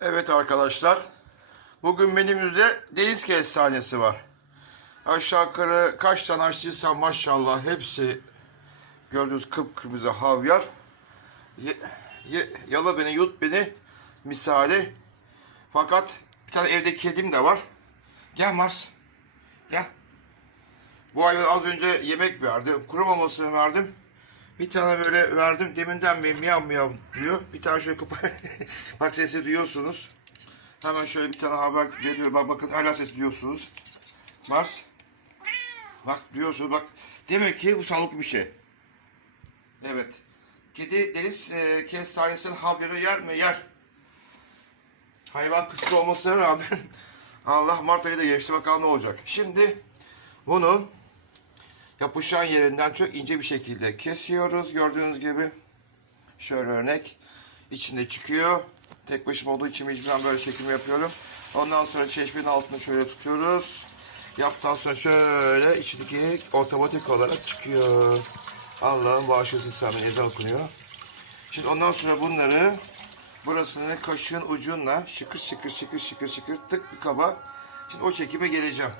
Evet arkadaşlar. Bugün menümüzde deniz kestanesi var. Aşağı yukarı kaç tane açtıysam maşallah hepsi gördüğünüz kıpkırmızı havyar. Ye, ye- yala beni yut beni misali. Fakat bir tane evde kedim de var. Gel Mars. Gel. Bu hayvan az önce yemek verdi. Kuru mamasını verdim. Bir tane böyle verdim. Deminden beri miyav miyav diyor. Bir tane şöyle kapa... Bak sesi duyuyorsunuz. Hemen şöyle bir tane haber geliyor. Bak bakın hala ses duyuyorsunuz. Mars. Bak duyuyorsunuz bak. Demek ki bu sağlıklı bir şey. Evet. Kedi deniz e, kestanesinin haberi yer mi? Yer. Hayvan kısıtlı olmasına rağmen Allah Mart ayı da geçti bakalım ne olacak. Şimdi bunu yapışan yerinden çok ince bir şekilde kesiyoruz gördüğünüz gibi. Şöyle örnek. içinde çıkıyor. Tek başıma olduğu için mecburen böyle çekim yapıyorum. Ondan sonra çeşmenin altını şöyle tutuyoruz. Yaptıktan sonra şöyle içindeki otomatik olarak çıkıyor. Allah'ın bağışlasın sana ezan okunuyor. Şimdi ondan sonra bunları burasını kaşığın ucunla şıkır şıkır şıkır şıkır şıkır tık bir kaba. Şimdi o çekime geleceğim.